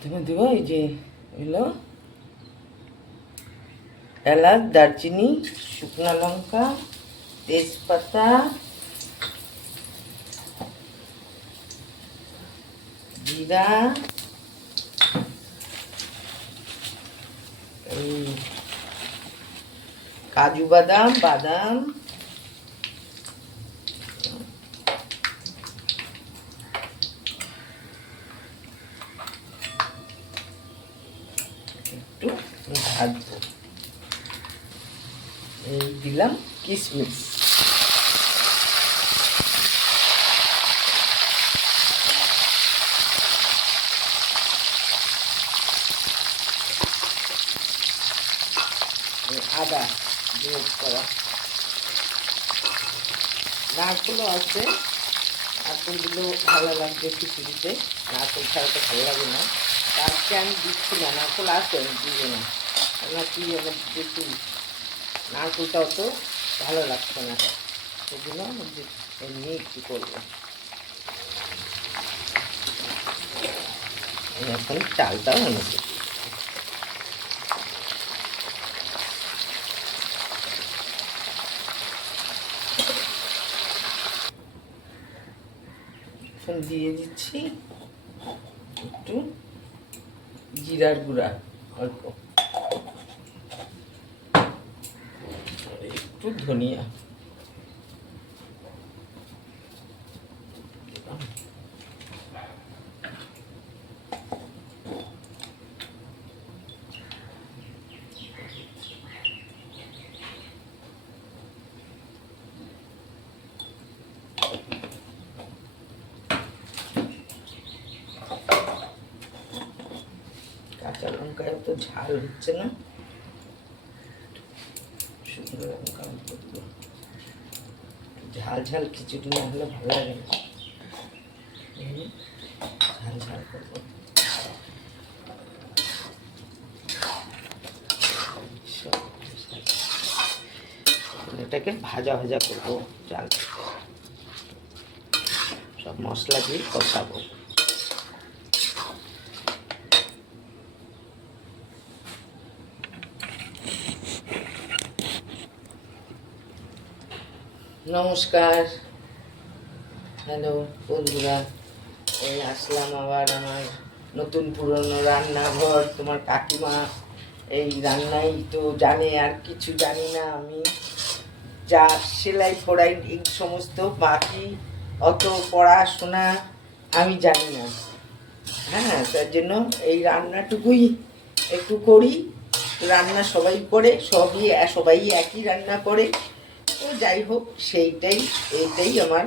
প্রথমে দেবো এই যে এগুলো এলাচ, দারচিনি, শুকনো লঙ্কা, তেজপাতা, জিরা, এই কাজু বাদাম, বাদাম, একটু ভাজবো। এই দিলাম কিশমিশ, আদা গ্রেট করা, নারকেলও আছে, নারকেলগুলো ভালো লাগবে খিচুড়িতে, নারকেল ছাড়া তো ভালো লাগে না। আজকে আমি দিচ্ছি না, নারকেল আছে আমি দিব না, কেননা কি আমার দেখি নারকেলটাও তো ভালো লাগছে না, সেগুলো এমনি একটু করবো। এখন চালটাও এনে দেবো। এখন দিয়ে দিচ্ছি একটু জিরার গুঁড়া, অল্প একটু ধনিয়া, কাঁচা লঙ্কায় তো ঝাল হচ্ছে না, শুকনো লঙ্কা ঝাল ঝাল খিচুড়ি না হলে ভালো লাগে না, ঝাল ঝাল করবো। এটাকে ভাজা ভাজা করবো, চাল সব মশলা দিয়ে কষাবো। নমস্কার, হ্যালো বন্ধুরা, এই আসলাম আবার আমার নতুন পুরনো রান্নাঘর। তোমার কাকিমা এই রান্নাই তো জানে, আর কিছু জানি না আমি, যা সেলাই পড়াই এই সমস্ত, বাকি অত পড়াশোনা আমি জানি না। হ্যাঁ, তার জন্য এই রান্নাটুকুই একটু করি। রান্না সবাই করে, সবাই একই রান্না করে, তো যাই হোক এইটাই আমার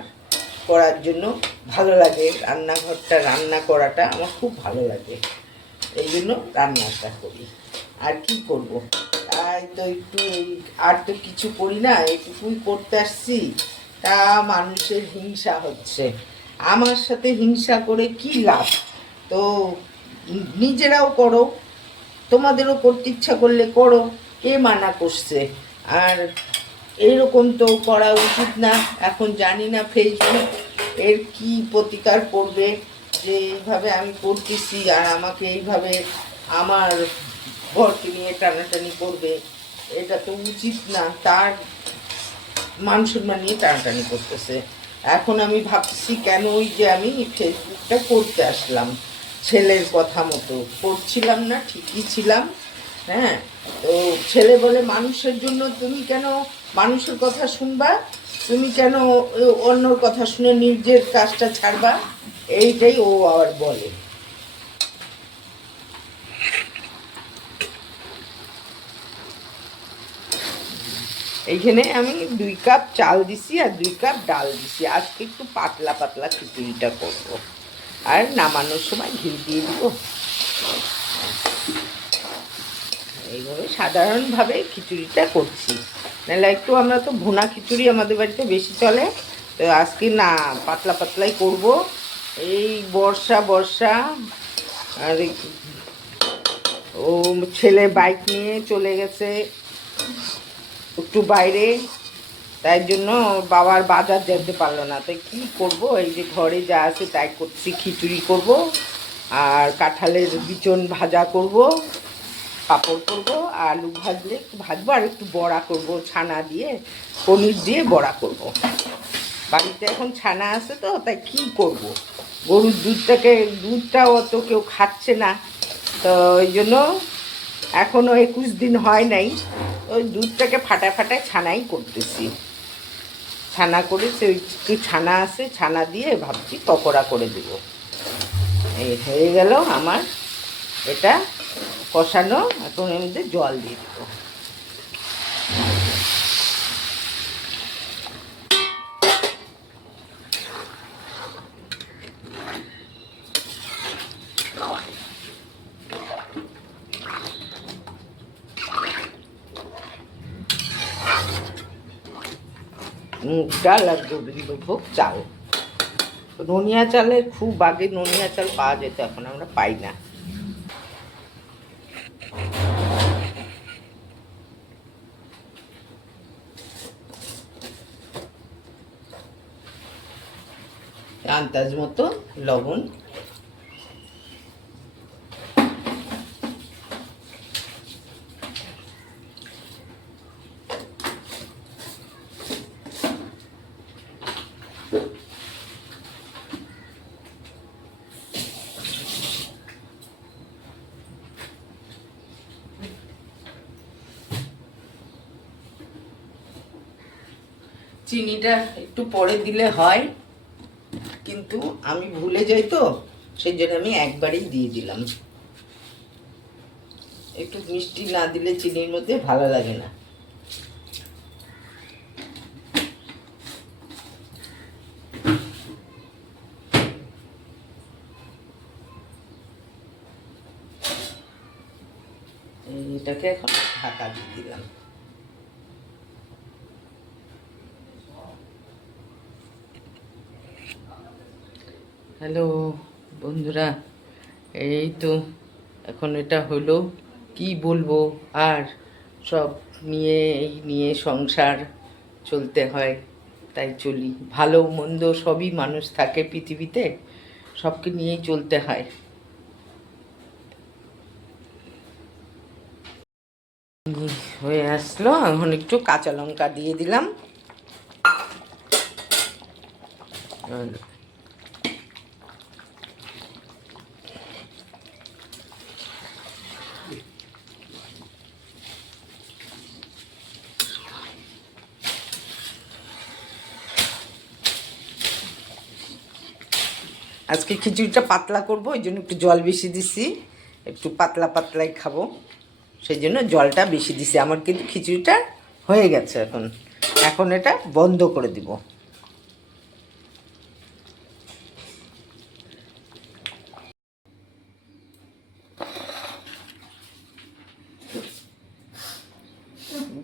করার জন্য ভালো লাগে। রান্নাঘরটা রান্না করাটা আমার খুব ভালো লাগে, এই জন্য রান্নাটা করি। আর কি করব, তাই তো একটু আর তো কিছু করি না, এটুকুই করতে আসছি। তা মানুষের হিংসা হচ্ছে, আমার সাথে হিংসা করে কি লাভ? তো নিজেরাও করো, তোমাদেরও করতে ইচ্ছা করলে করো, কে মানা করছে? আর এইরকম তো করা উচিত না। এখন জানি না ফেসবুক এর কি প্রতিকার করবে, যে এইভাবে আমি করতেছি আর আমাকে এইভাবে আমার ঘরকে নিয়ে টানাটানি করবে। এটা তো উচিত না, তার মান সম্মান নিয়ে টানাটানি করতেছে। এখন আমি ভাবছি কেন ওই যে আমি ফেসবুকটা করতে আসলাম, ছেলের কথা মতো করছিলাম না, ঠিকই ছিলাম। হ্যাঁ, তো ছেলে বলে মানুষের জন্য তুমি কেন মানুষের কথা শুনবা, তুমি কেন অন্যর কথা শুনে নিজের কাজটা ছাড়বা, এইটাই ও আবার বলে। এইখানে আমি 2 কাপ চাল দিছি আর 2 কাপ ডাল দিছি। আজকে একটু পাতলা পাতলা খিচুড়িটা করব, আর নামানোর সময় ঘি দিয়ে দিব। এইভাবে সাধারণভাবে খিচুড়িটা করছি, নাহলে একটু আমরা তো ভুনা খিচুড়ি আমাদের বাড়িতে বেশি চলে, তো আজকে না পাতলা পাতলাই করব। এই বর্ষা আর ও ছেলে বাইক নিয়ে চলে গেছে একটু বাইরে, তাই জন্য বাবার বাজার যেতে পারলো না। তাই কী করব, এই যে ঘরে যা আছে তাই করছি, খিচুড়ি করব আর কাঁঠালের বিচন ভাজা করব, পাঁপড় করব, আলু ভাজলে একটু ভাজবো, আর একটু বড়া করব ছানা দিয়ে, পনির দিয়ে বড়া করব। বাড়িতে এখন ছানা আছে তো, তাই কি করব, গরুর দুধটাও অত কেউ খাচ্ছে না, তো ওই জন্য এখনও 21 দিন হয় নাই, ওই দুধটাকে ফাটায় ছানাই করতেছি। ছানা করে সে একটু ছানা আছে, ছানা দিয়ে ভাবছি পকোড়া করে দেব। এই হয়ে গেল আমার এটা কষানো, এখন এর মধ্যে জল দিয়ে দেব। মুগ ডাল আর গোবিন্দভোগ চাল, ননিয়া চালের খুব আগে ননিয়া চাল পাওয়া যেত, এখন আমরা পাই না। আন্দাজ মতো লবণ, চিনিটা একটু পরে দিলে হয়, কিন্তু আমি ভুলে যাই তো, সেই জন্য আমি একবারেই দিয়ে দিলাম। একটু মিষ্টি না দিলে চিনির মধ্যে ভালো লাগে না। এটাকে এখন ঢাকা দিয়ে দিলাম। হ্যালো বন্ধুরা, এই তো এখন এটা হলো, কি বলবো আর, সব নিয়ে সংসার চলতে হয়, তাই চলি। ভালো মন্দ সবই মানুষ থাকে পৃথিবীতে, সবকে নিয়েই চলতে হয়। হয়ে আসলো, এখন একটু কাঁচা লঙ্কা দিয়ে দিলাম। আজকে খিচুড়িটা পাতলা করব, ওই জন্য একটু জল বেশি দিছি, একটু পাতলাই খাবো, সেই জন্য জলটা বেশি দিছি। আমার কিন্তু খিচুড়িটা হয়ে গেছে, এখন এটা বন্ধ করে দিব।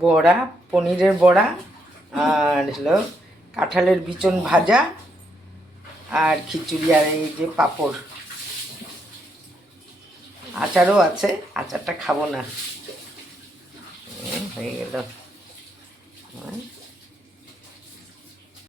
বড়া, পনিরের বড়া, আর হলো কাঁঠালের বিচন ভাজা, আর খিচুড়ি, আর এই যে পাঁপড়, আচারও আছে, আচারটা খাবো না। হয়ে গেল।